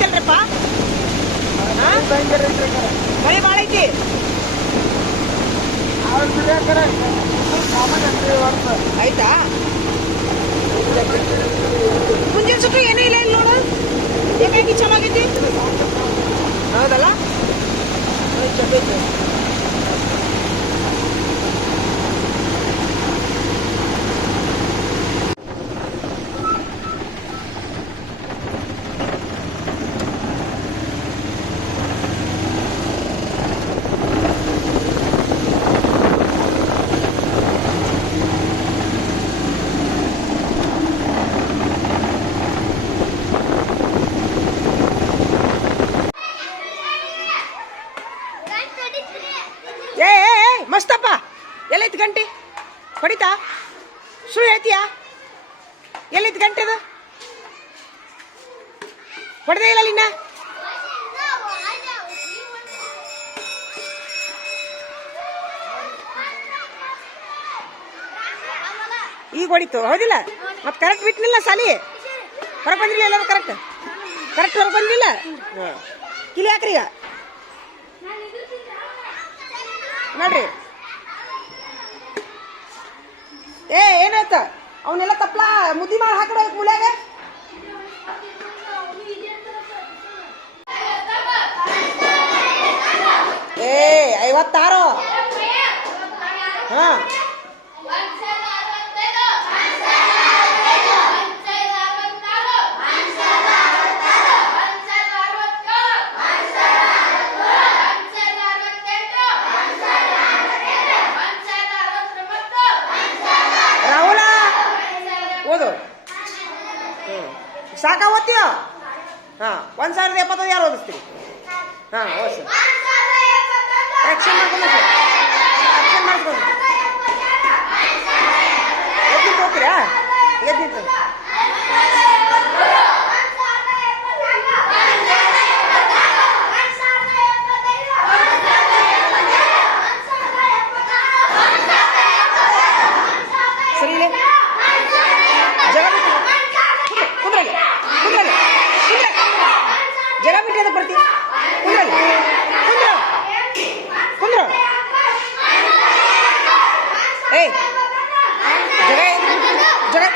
ಐತಲ್ರಿಪ್ಪ ಮಳೆ ಭಾಳ ಐತಿ ಆಯ್ತಾ? ಮುಂದಿನ ಸುಟ್ಟು ಏನೂ ಇಲ್ಲ ಇಲ್ಲ ನೋಡು. ಏಕಾಗಿ ಚೆನ್ನಾಗೈತಿ? ಹೌದಲ್ಲ? ಚಲೋ ಐತೆ ಹೊಡೆದೇ ಇಲ್ಲ ನಿನ್ನ ಈಗ ಹೊಡಿತು, ಹೌದಿಲ್ಲ? ಮತ್ತೆ ಕರೆಕ್ಟ್ ಬಿಟ್ಟಿನಿಲ್ಲ ಸಾಲಿ. ಹೊರಗೆ ಬಂದಿಲ್ಲ ಎಲ್ಲ ಕರೆಕ್ಟ್ ಕರೆಕ್ಟ್ ಹೊರಗೆ ಬಂದಿಲ್ಲ? ಕಿಲಿ ಹಾಕ್ರಿ ಈಗ. ನೋಡ್ರಿ. ಏ, ಏನಾಯ್ತ? ಅವನ್ನೆಲ್ಲ ತಪ್ಪಲ ಮುದ್ದಿ ಮಾಡಿ ಹಾಕಡ ಮೂಲ್ಯಾಗ ಏ ಐವತ್ತಾರು. ಹಾ. ಸಾಕ ಓದ್ತೀಯೋ ಹಾಂ ಒಂದು ಸಾವಿರದ ಎಪ್ಪತ್ತೈದು ಯಾರು ಓದಿಸ್ತೀರಿ? ಹಾಂ ಓದ್ ಆ್ಯಕ್ಷನ್ ಮಾಡ್ಕೊಂಡು ಆ್ಯಕ್ಷನ್ ಮಾಡ್ಕೊಂಡು ಎದ್ದು ಹೋಗ್ತೀರಾ ಎದ್ದಿತ್ತು jangan.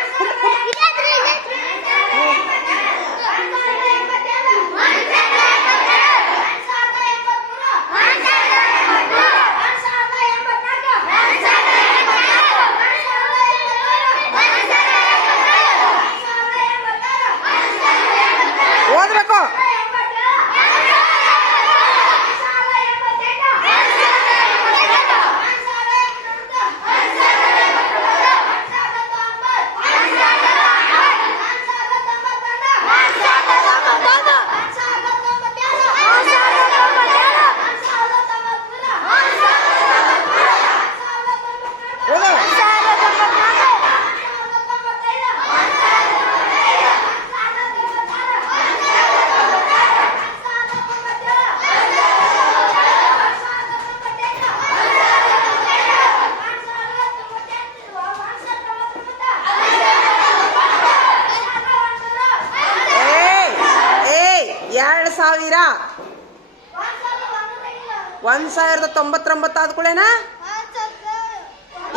ಆದ ತೊಂಬತ್ತೊಂಬತ್ತು ಆದ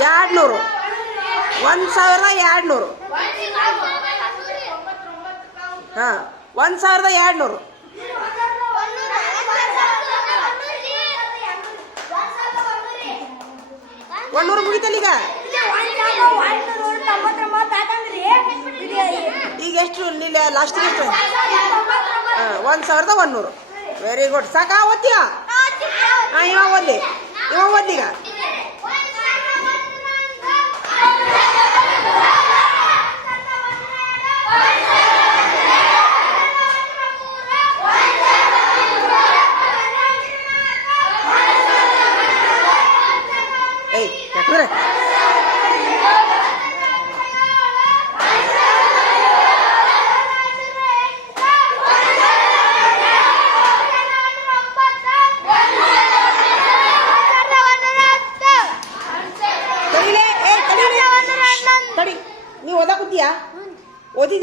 ಎರಡು ನೂರು ಒಂದು ಸಾವಿರದ ಎರಡು ನೂರು ಹಾಂ ಒಂದು ಸಾವಿರದ ಎರಡು ನೂರು ಒಂದೂರು ಮುಗಿತಲ್ಲ ಈಗ? ಈಗ ಎಷ್ಟು? ಲಾಸ್ಟ್ ಲಾಸ್ಟಿಗೆ ಎಷ್ಟು? ಹಾಂ ಒಂದು ಸಾವಿರದ ಒಂದೂರು ವೆರಿ ಗುಡ್ ಸಾಕಾ ಓದ್ತೀಯಾ? ಹಾಂ ಇವ ಓದ್ಲಿ ಇವ ಓದ್ಲೀಗ ಏಯ್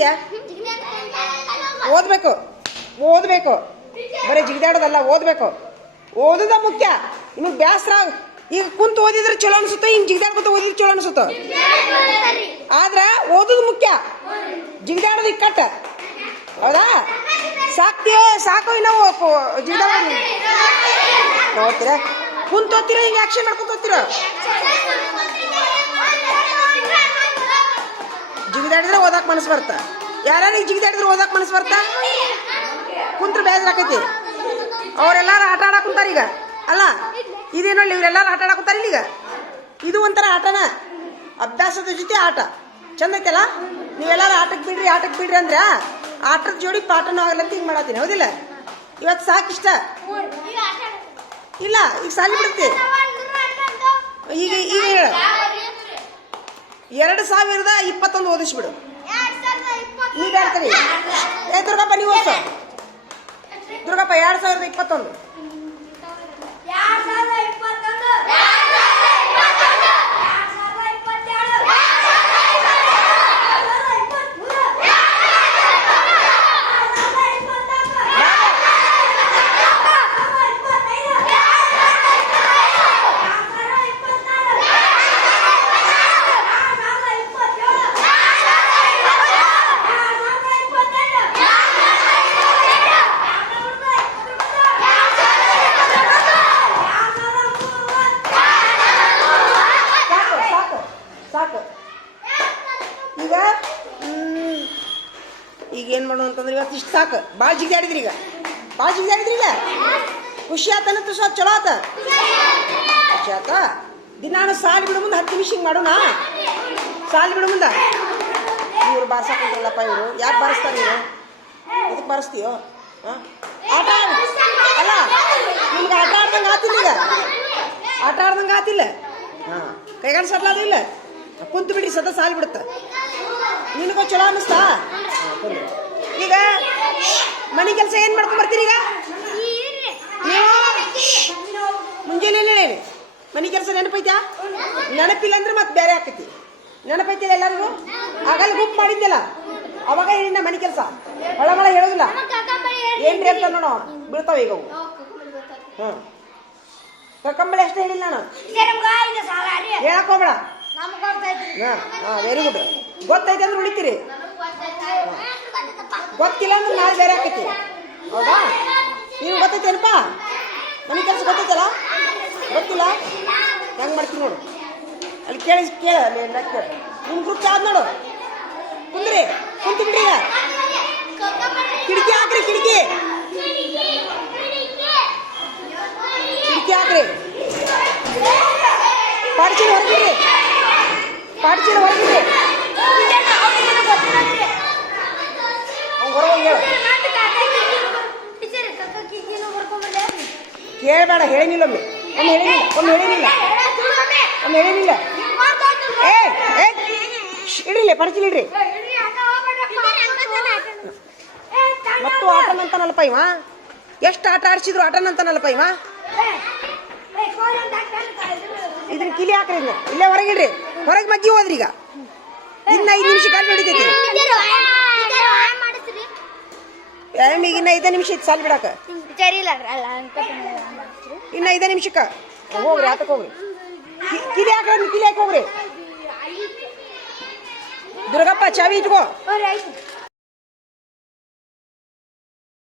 ಓದಿದ್ಯಾ ಓದ್ಬೇಕು. ಓದ್ಬೇಕು. ಬರೀ ಜಿಗಿದಾಡೋದಲ್ಲ, ಓದ್ಬೇಕು. ಓದುದ ಮುಖ್ಯ. ಇನ್ನು ಬೇಸರ ಈಗ ಕುಂತು ಓದಿದ್ರೆ ಚಲೋ ಅನ್ಸುತ್ತೆ ಹಿಂಗ್ ಜಿಗಿದಾಡ್ಕೊತ ಓದಿದ್ರೆ ಚಲೋ ಅನ್ಸುತ್ತ? ಆದ್ರೆ ಓದೋದು ಮುಖ್ಯ. ಜಿಗ್ದಾಡೋದು ಇಕ್ಕಟ್ಟ. ಹೌದಾ? ಸಾಕ್ತೀಯೋ ಸಾಕು ಇಲ್ಲ ಜಿಗಿದಾಡೋದು. ನೋಡ್ತೀರಾ? ಕುಂತ ಓದ್ತೀರಾ ಹಿಂಗೆ ಆಕ್ಷನ್ ಮಾಡ್ಕೊಂತ ಜಿಗಿದಾಡಿದ್ರೆ ಓದಾಕ್ ಮನಸ್ಸು ಯಾರ್ಯಾರು ಈಗ ಜಿಗಿದಾಡಿದ್ರೆ ಓದಾಕ್ ಮನಸ್ಸು ಬರ್ತಾ? ಕುಂತ್ರ ಬೇಜಾರಾಕೈತಿ ಅವರೆಲ್ಲಾರು ಆಟ ಆಡಕ್ ಕುಂತಾರ ಈಗ. ಅಲ್ಲ, ಇದೇನೋ ಇವರೆಲ್ಲಾರು ಆಟ ಆಡಕ್ ಕುಂತಾರ ಈಗ ಇದು ಒಂಥರ ಆಟನ. ಅಭ್ಯಾಸದ ಜೊತೆ ಆಟ. ಚಂದ ಐತಲ್ಲ? ನೀವೆಲ್ಲಾರು ಆಟಕ್ಕೆ ಬಿಡ್ರಿ ಆಟಕ್ಕೆ ಬಿಡ್ರಿ ಅಂದ್ರೆ? ಆಟದ ಜೋಡಿ ಪಾಠನೂ ಆಗಲ್ಲ ಅಂತ ಹಿಂಗೆ ಮಾಡತ್ತೀನಿ. ಹೌದಿಲ್ಲ? ಇವತ್ತು ಸಾಕಿಷ್ಟ? ಇಲ್ಲ, ಈಗ ಸಾಲಿ ಬಿಡುತ್ತೆ. ಈಗ ಈಗ ಹೇಳ. ಎರಡು ಸಾವಿರದ ಇಪ್ಪತ್ತೊಂದು ಓದಿಸ್ಬಿಡು. ಈಗ ಹೇಳ್ತೀರಿ ಏ ದುರ್ಗಪ್ಪ ನೀವು ಓದ್ಸು. ದುರ್ಗಪ್ಪ ಎರಡು ಸಾವಿರದ ಇಪ್ಪತ್ತೊಂದು. ಸಾಕು. ಭಾಳ ಜಿಗಿದಾಡಿದ್ರಿ ಈಗ? ಭಾಳ ಜಿಗಿದಾಡಿದ್ರಿ ಈಗ? ಖುಷಿ ಆತನಂತ ಸ್ವಲ್ಪ ಚಲೋ ಆತ. ಖುಷಿ ಆತ ದಿನಾನು ಸಾಲಿ ಬಿಡು ಮುಂದೆ ಹತ್ತು ನಿಮಿಷ ಮಾಡೋಣ? ಸಾಲಿ ಬಿಡು ಮುಂದ. ಇವ್ರು ಬಾರ್ಸಕ್ಕೊಂಡ್ರಲ್ಲಪ್ಪ ಇವರು. ಯಾಕೆ ಬಾರಿಸ್ತಾರೆ ನೀವು ಇದಕ್ಕೆ ಬಾರಿಸ್ತೀಯೋ? ಹಾಂ? ಆಟ ಅಲ್ಲ, ನಿಮ್ಗೆ ಆಟ ಆಡ್ದಂಗೆ ಆತಿಲ್ಲ ಈಗ? ಆಟ ಆಡ್ದಂಗೆ ಆತಿಲ್ಲ? ಹಾಂ. ಕೈಗಾಲ ಸಡ್ಲಾದಿಲ್ಲ ಕುಂತು ಬಿಡಿ ಸದಾ ಸಾಲಿ ಬಿಡುತ್ತೆ. ನಿನಗೂ ಚಲೋ ಅನ್ನಿಸ್ತಾ? ಹಾಂ. ಈಗ ಮನೆ ಕೆಲಸ ಏನು ಮಾಡ್ಕೊಂಡ್ ಬರ್ತೀರಿ ಈಗ? ನೀವು ಮುಂಜಾನೆ ಹೇಳಿ. ಮನೆ ಕೆಲಸ ನೆನಪೈತಾ? ನೆನಪಿಲ್ಲ ಅಂದ್ರೆ ಮತ್ತೆ ಬೇರೆ ಆಕೈತಿ ನೆನಪೈತಿಲ್ಲ ಎಲ್ಲರಿಗೂ? ಆಗಲ್ಲ ಗುಪ್ ಮಾಡಿದ್ದೆಲ್ಲ. ಅವಾಗ ಹೇಳಿನ ಮನೆ ಕೆಲಸ. ಹೊಳಮಳ ಹೇಳೋದಿಲ್ಲ. ಏನ್ರಿ ಅಂತ ನೋಡೋ ಬೀಳ್ತಾವ ಈಗ ಅವು. ಹಾಂ ಕಕ್ಕಂಬಳಿ ಅಷ್ಟೇ ಹೇಳಿಲ್ಲ ನಾನು. ಹೇಳಕ್ ಹೋಗ್ಬೇಡ. ಹಾಂ ಹಾಂ ವೆರಿ ಗುಡ್ ಗೊತ್ತೈತೆ ಅಂದ್ರೆ ಉಳಿತೀರಿ. ಗೊತ್ತಿಲ್ಲ ಅಂದ್ರೆ ನಾಳೆ ಬೇರೆ ಆಕೈತಿ. ಹೌದಾ? ನೀವು ಗೊತ್ತೈತೇನಪ್ಪ? ಮನೆ ಕೆಲಸ ಗೊತ್ತೈತಲ್ಲ? ಗೊತ್ತಿಲ್ಲ? ಹೆಂಗೆ ಮಾಡ್ತೀನಿ ನೋಡು. ಅಲ್ಲಿ ಕೇಳಿ, ಕೇಳ ನಿಮ್ಮ ಗ್ರೂಪ್ ಯಾವ್ದು ನೋಡು? ಕುಂದ್ರಿ. ಕುಂತು ಬಿಡ್ರಿ ಹಾಕ್ರಿ, ಕಿಟಕಿ. ಕಿಟಕಿ ಹಾಕ್ರಿ. ಪಾಡ್ಚಿನ ಹೊರಗಿಡ್ರಿ ಪಾಡ್ಚಿನ ಹೇಳು ಕೇಳಬೇಡ ಹೇಳಿಲ್ಲ ಒಮ್ಮೆ. ಒಮ್ಮೆ ಹೇಳಿನಿಲ್ಲ ಒಮ್ಮೆ ಹೇಳಿನಿಲ್ಲ. ಒಮ್ಮೆ. ಹೇಳಿನಿಲ್ಲ. ಏ ಏ ಶ್ಶ್, ಇಡ್ರಿಲ್ಲ ಪಡ್ಚಿಲ್ ಇಡ್ರಿ ಮತ್ತು ಆಟನಂತಾನಲ್ಲಪ್ಪ ಇವ? ಎಷ್ಟು ಆಟ ಆಡ್ಸಿದ್ರು ಆಟನಂತಾನಲ್ಲಪ್ಪ ಇವ? ಇದನ್ನ ಕಿಲಿ ಹಾಕ್ರಿ ಇಲ್ಲೇ ಹೊರಗಿಡ್ರಿ. ಹೊರಗೆ ಮಗ್ಗಿ ಹೋದ್ರಿ ಈಗ ಇನ್ನ ಐದು ನಿಮಿಷ ಕಾಲ್ ನಡೀತೈತಿ. ಟೈಮಿಗೆ ಇನ್ನ ಐದು ನಿಮಿಷ ಇತ್ತು ಸಾಲ್ ಬಿಡಾಕ ಇನ್ನ ಐದು ನಿಮಿಷಕ್ಕ. ಹೋಗ್ರಿ ಆತಕ್ಕೆ ಹೋಗ್ರಿ. ಕಿಲಿ ಹಾಕ್ರಿ ಕಿಲಿ ಹಾಕಿ ಹೋಗ್ರಿ. ದುರ್ಗಪ್ಪ ಚಾವಿ ಇಟ್ಕೋ.